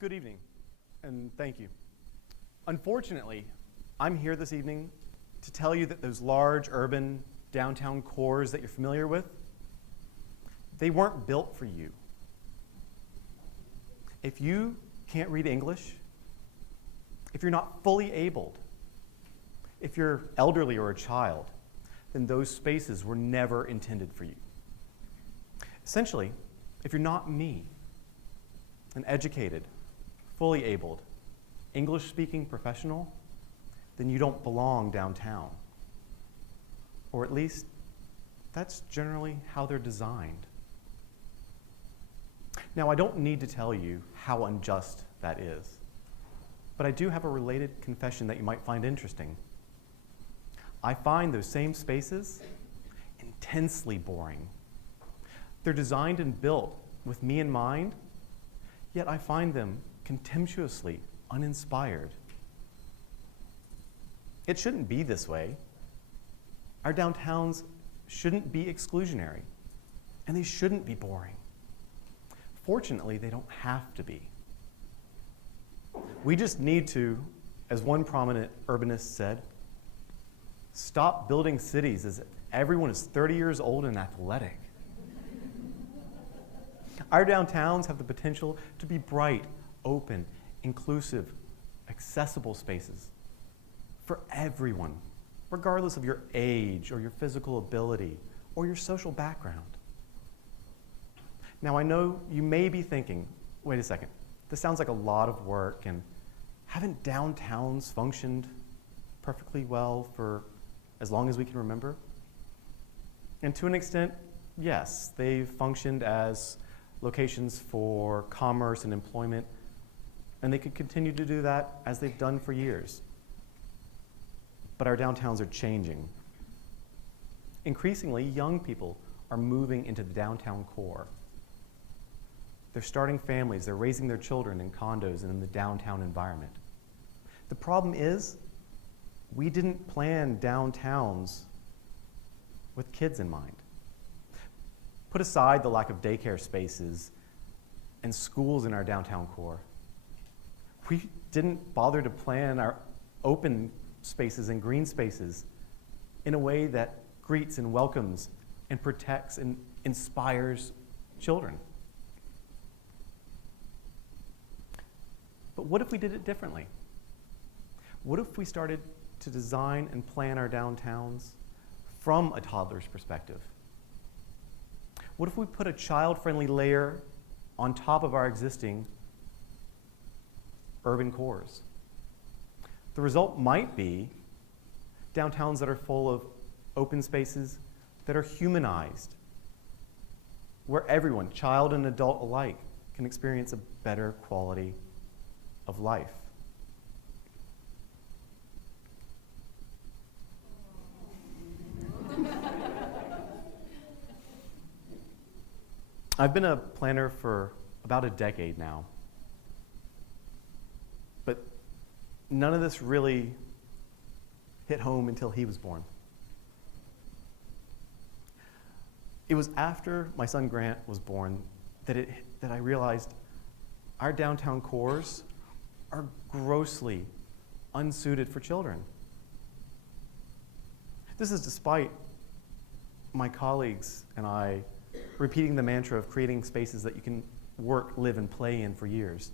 Good evening, and thank you. Unfortunately, I'm here this evening to tell you that those large urban downtown cores that you're familiar with, they weren't built for you. If you can't read English, if you're not fully abled, if you're elderly or a child, then those spaces were never intended for you. Essentially, if you're not me, an educated, fully abled, English-speaking professional, then you don't belong downtown. Or at least, that's generally how they're designed. Now, I don't need to tell you how unjust that is, but I do have a related confession that you might find interesting. I find those same spaces intensely boring. They're designed and built with me in mind, yet I find them contemptuously uninspired. It shouldn't be this way. Our downtowns shouldn't be exclusionary, and they shouldn't be boring. Fortunately, they don't have to be. We just need to, as one prominent urbanist said, stop building cities as if everyone is 30 years old and athletic. Our downtowns have the potential to be bright, open, inclusive, accessible spaces for everyone, regardless of your age or your physical ability or your social background. Now, I know you may be thinking, wait a second, this sounds like a lot of work, and haven't downtowns functioned perfectly well for as long as we can remember? And to an extent, yes, they've functioned as locations for commerce and employment, and they could continue to do that as they've done for years. But our downtowns are changing. Increasingly, young people are moving into the downtown core. They're starting families, they're raising their children in condos and in the downtown environment. The problem is, we didn't plan downtowns with kids in mind. Put aside the lack of daycare spaces and schools in our downtown core. We didn't bother to plan our open spaces and green spaces in a way that greets and welcomes and protects and inspires children. But what if we did it differently? What if we started to design and plan our downtowns from a toddler's perspective? What if we put a child-friendly layer on top of our existing urban cores? The result might be downtowns that are full of open spaces that are humanized, where everyone, child and adult alike, can experience a better quality of life. I've been a planner for about a decade now, but none of this really hit home until he was born. It was after my son Grant was born that I realized our downtown cores are grossly unsuited for children. This is despite my colleagues and I repeating the mantra of creating spaces that you can work, live, and play in for years.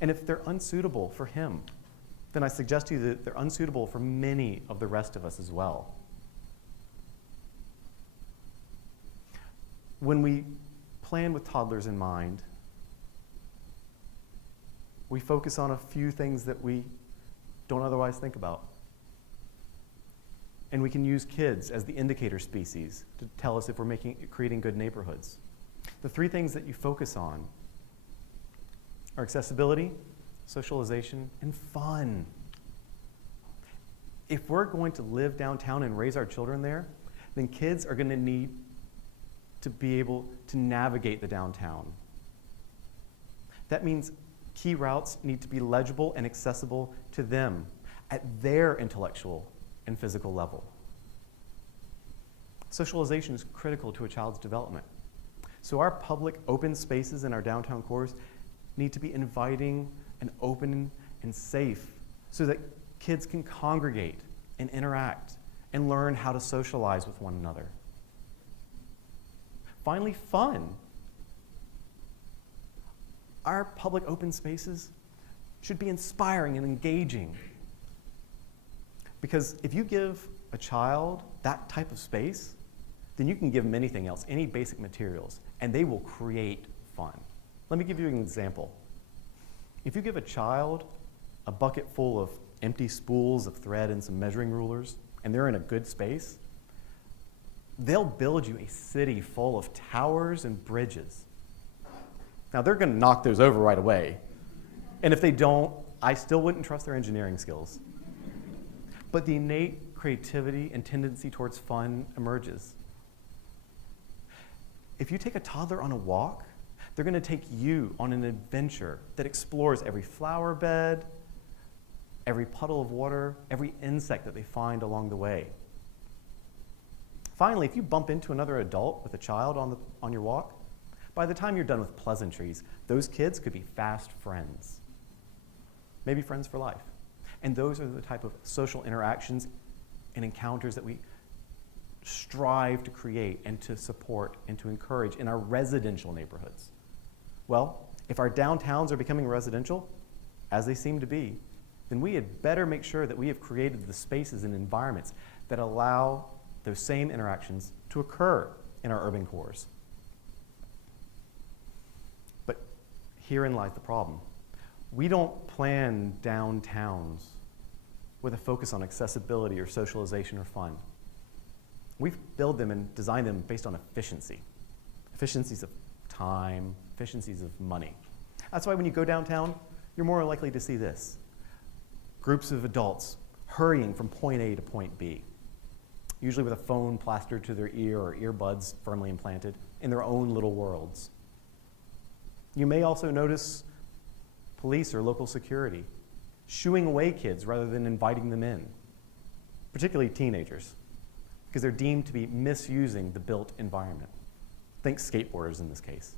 And if they're unsuitable for him, then I suggest to you that they're unsuitable for many of the rest of us as well. When we plan with toddlers in mind, we focus on a few things that we don't otherwise think about. And we can use kids as the indicator species to tell us if we're creating good neighborhoods. The three things that you focus on are accessibility, socialization, and fun. If we're going to live downtown and raise our children there, then kids are going to need to be able to navigate the downtown. That means key routes need to be legible and accessible to them at their intellectual and physical level. Socialization is critical to a child's development. So our public open spaces in our downtown cores need to be inviting and open and safe so that kids can congregate and interact and learn how to socialize with one another. Finally, fun. Our public open spaces should be inspiring and engaging. Because if you give a child that type of space, then you can give them anything else, any basic materials, and they will create fun. Let me give you an example. If you give a child a bucket full of empty spools of thread and some measuring rulers, and they're in a good space, they'll build you a city full of towers and bridges. Now, they're going to knock those over right away. And if they don't, I still wouldn't trust their engineering skills. But the innate creativity and tendency towards fun emerges. If you take a toddler on a walk, they're going to take you on an adventure that explores every flower bed, every puddle of water, every insect that they find along the way. Finally, if you bump into another adult with a child on your walk, by the time you're done with pleasantries, those kids could be fast friends, maybe friends for life. And those are the type of social interactions and encounters that we strive to create and to support and to encourage in our residential neighborhoods. Well, if our downtowns are becoming residential, as they seem to be, then we had better make sure that we have created the spaces and environments that allow those same interactions to occur in our urban cores. But herein lies the problem. We don't plan downtowns with a focus on accessibility or socialization or fun. We build them and design them based on efficiency. Efficiencies of time, efficiencies of money. That's why when you go downtown, you're more likely to see this. Groups of adults hurrying from point A to point B, usually with a phone plastered to their ear or earbuds firmly implanted in their own little worlds. You may also notice police or local security shooing away kids rather than inviting them in, particularly teenagers, because they're deemed to be misusing the built environment. Think skateboarders in this case.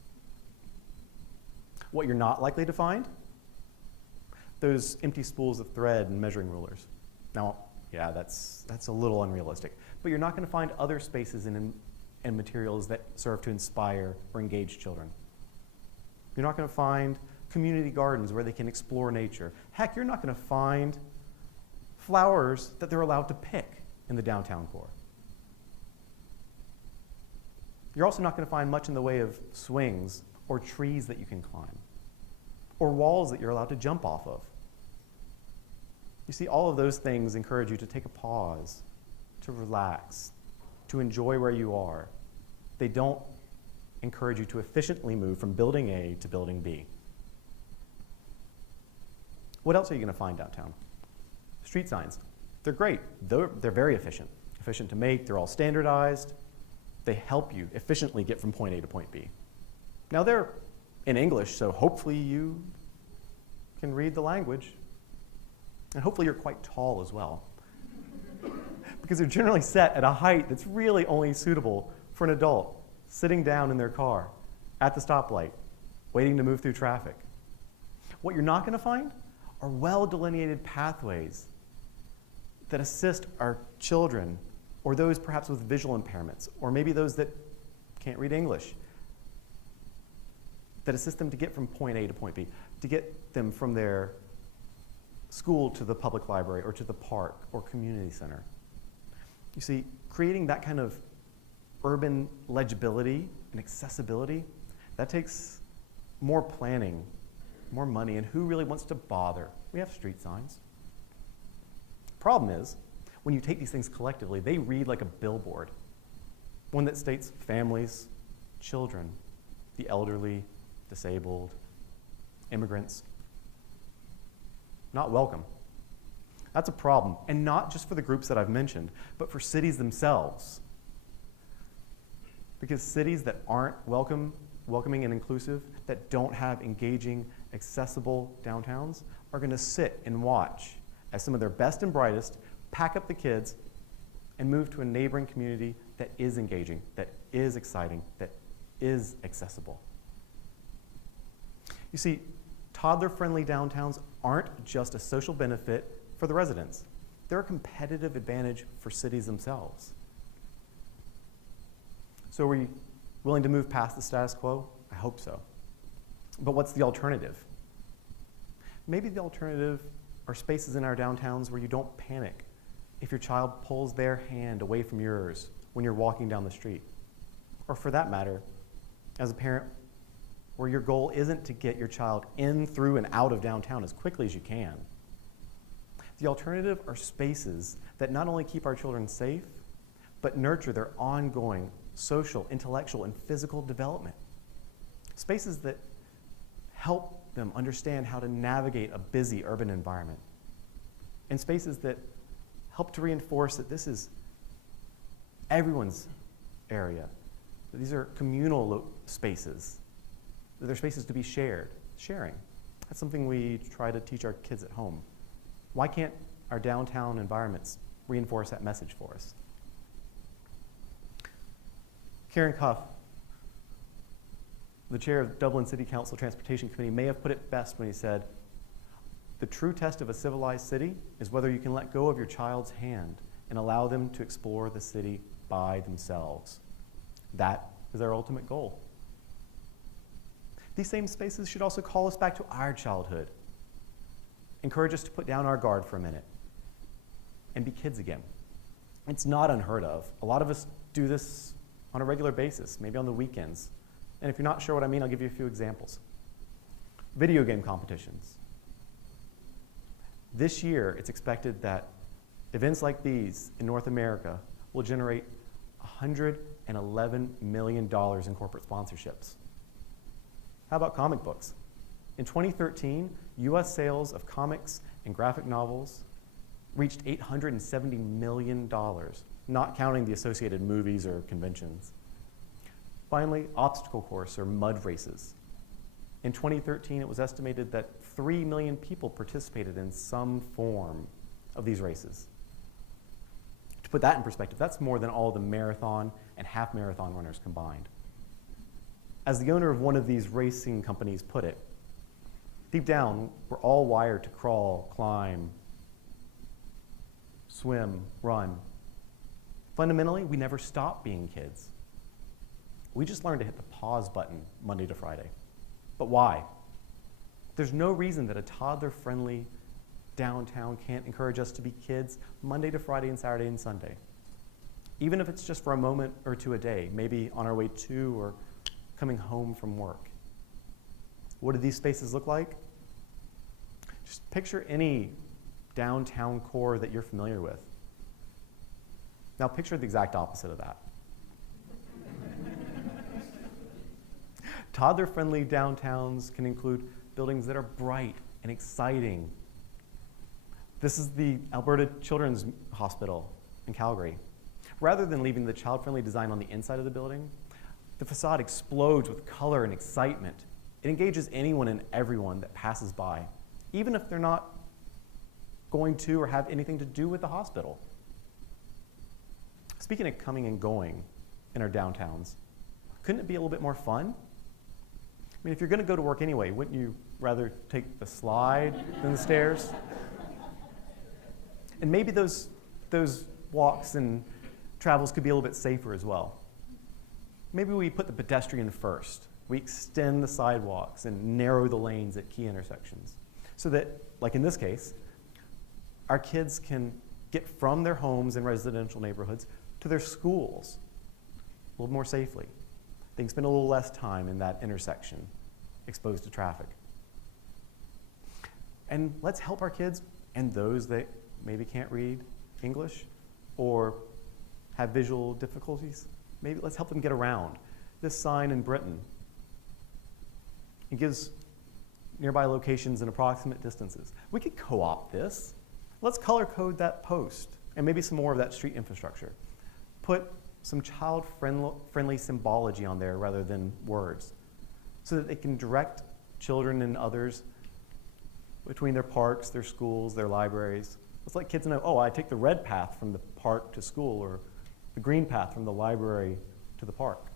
What you're not likely to find? Those empty spools of thread and measuring rulers. Now, yeah, that's a little unrealistic, but you're not going to find other spaces and materials that serve to inspire or engage children. You're not going to find community gardens where they can explore nature. Heck, you're not going to find flowers that they're allowed to pick in the downtown core. You're also not going to find much in the way of swings or trees that you can climb, or walls that you're allowed to jump off of. You see, all of those things encourage you to take a pause, to relax, to enjoy where you are. They don't encourage you to efficiently move from building A to building B. What else are you going to find downtown? Street signs. They're great. They're very efficient. Efficient to make. They're all standardized. They help you efficiently get from point A to point B. Now, they're in English, so hopefully you can read the language. And hopefully you're quite tall as well. Because they're generally set at a height that's really only suitable for an adult sitting down in their car at the stoplight, waiting to move through traffic. What you're not going to find are well-delineated pathways that assist our children or those perhaps with visual impairments, or maybe those that can't read English, that assist them to get from point A to point B, to get them from their school to the public library or to the park or community center. You see, creating that kind of urban legibility and accessibility, that takes more planning, more money, and who really wants to bother? We have street signs. Problem is, when you take these things collectively, they read like a billboard, one that states families, children, the elderly, disabled, immigrants, not welcome. That's a problem, and not just for the groups that I've mentioned, but for cities themselves. Because cities that aren't welcoming and inclusive, that don't have engaging, accessible downtowns, are going to sit and watch as some of their best and brightest pack up the kids and move to a neighboring community that is engaging, that is exciting, that is accessible. You see, Toddler-friendly downtowns aren't just a social benefit for the residents. They're a competitive advantage for cities themselves. So are we willing to move past the status quo? I hope so. But what's the alternative? Maybe the alternative are spaces in our downtowns where you don't panic if your child pulls their hand away from yours when you're walking down the street. Or for that matter, as a parent, where your goal isn't to get your child in, through, and out of downtown as quickly as you can. The alternative are spaces that not only keep our children safe, but nurture their ongoing social, intellectual, and physical development. Spaces that help them understand how to navigate a busy urban environment. And spaces that help to reinforce that this is everyone's area. That these are communal spaces. That they're spaces to be sharing. That's something we try to teach our kids at home. Why can't our downtown environments reinforce that message for us? Karen Cuff, the chair of Dublin City Council Transportation Committee, may have put it best when he said, "The true test of a civilized city is whether you can let go of your child's hand and allow them to explore the city by themselves." That is our ultimate goal. These same spaces should also call us back to our childhood, encourage us to put down our guard for a minute and be kids again. It's not unheard of. A lot of us do this on a regular basis, maybe on the weekends. And if you're not sure what I mean, I'll give you a few examples. Video game competitions. This year, it's expected that events like these in North America will generate $111 million in corporate sponsorships. How about comic books? In 2013, US sales of comics and graphic novels reached $870 million, not counting the associated movies or conventions. Finally, obstacle course or mud races. In 2013, it was estimated that 3 million people participated in some form of these races. To put that in perspective, that's more than all the marathon and half marathon runners combined. As the owner of one of these racing companies put it, deep down, we're all wired to crawl, climb, swim, run. Fundamentally, we never stop being kids. We just learned to hit the pause button Monday to Friday. But why? There's no reason that a toddler-friendly downtown can't encourage us to be kids Monday to Friday and Saturday and Sunday. Even if it's just for a moment or two a day, maybe on our way to or coming home from work. What do these spaces look like? Just picture any downtown core that you're familiar with. Now picture the exact opposite of that. Toddler-friendly downtowns can include buildings that are bright and exciting. This is the Alberta Children's Hospital in Calgary. Rather than leaving the child-friendly design on the inside of the building, the facade explodes with color and excitement. It engages anyone and everyone that passes by, even if they're not going to or have anything to do with the hospital. Speaking of coming and going in our downtowns, couldn't it be a little bit more fun? I mean, if you're going to go to work anyway, wouldn't you rather take the slide than the stairs? And maybe those walks and travels could be a little bit safer as well. Maybe we put the pedestrian first. We extend the sidewalks and narrow the lanes at key intersections so that, like in this case, our kids can get from their homes in residential neighborhoods to their schools a little more safely. They can spend a little less time in that intersection exposed to traffic. And let's help our kids and those that maybe can't read English or have visual difficulties. Maybe let's help them get around. This sign in Britain, it gives nearby locations and approximate distances. We could co-opt this. Let's color code that post and maybe some more of that street infrastructure. Put some child-friendly symbology on there rather than words so that they can direct children and others between their parks, their schools, their libraries. Let's let kids know, oh, I take the red path from the park to school or the green path from the library to the park.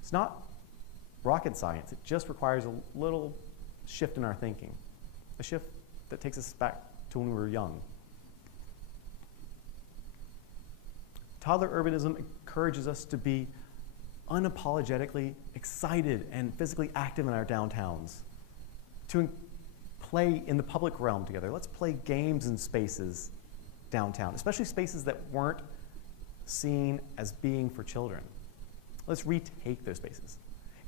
It's not rocket science. It just requires a little shift in our thinking, a shift that takes us back to when we were young. Toddler urbanism encourages us to be unapologetically excited and physically active in our downtowns, to play in the public realm together. Let's play games in spaces downtown, especially spaces that weren't seen as being for children. Let's retake those spaces.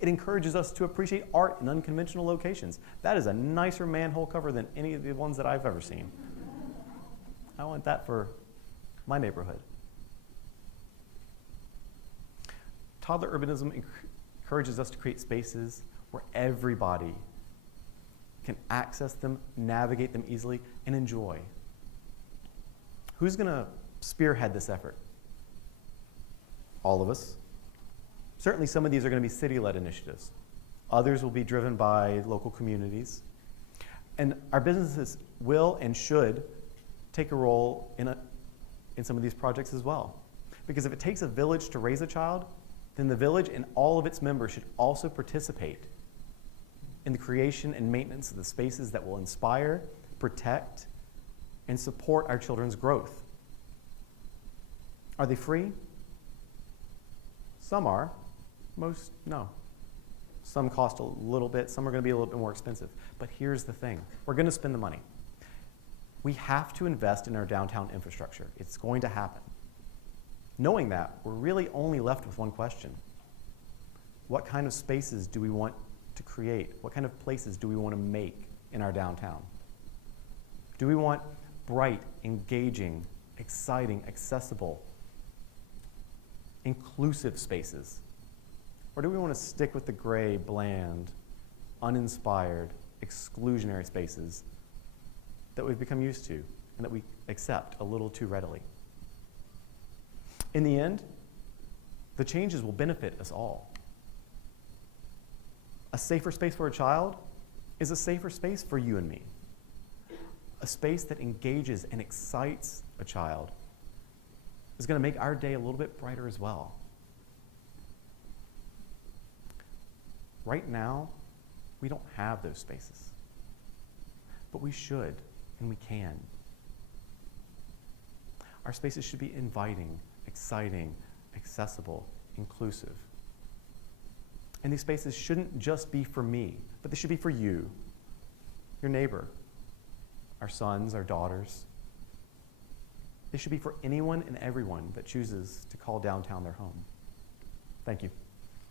It encourages us to appreciate art in unconventional locations. That is a nicer manhole cover than any of the ones that I've ever seen. I want that for my neighborhood. Toddler urbanism encourages us to create spaces where everybody can access them, navigate them easily, and enjoy. Who's going to spearhead this effort? All of us. Certainly some of these are going to be city-led initiatives. Others will be driven by local communities. And our businesses will and should take a role in some of these projects as well. Because if it takes a village to raise a child, then the village and all of its members should also participate in the creation and maintenance of the spaces that will inspire, protect, and support our children's growth. Are they free? Some are. Most, no. Some cost a little bit. Some are going to be a little bit more expensive. But here's the thing. We're going to spend the money. We have to invest in our downtown infrastructure. It's going to happen. Knowing that, we're really only left with one question. What kind of spaces do we want to create? What kind of places do we want to make in our downtown? Do we want bright, engaging, exciting, accessible, inclusive spaces? Or do we want to stick with the gray, bland, uninspired, exclusionary spaces that we've become used to and that we accept a little too readily? In the end, the changes will benefit us all. A safer space for a child is a safer space for you and me. A space that engages and excites a child is going to make our day a little bit brighter as well. Right now, we don't have those spaces. But we should, and we can. Our spaces should be inviting, exciting, accessible, inclusive. And these spaces shouldn't just be for me, but they should be for you, your neighbor, our sons, our daughters. They should be for anyone and everyone that chooses to call downtown their home. Thank you.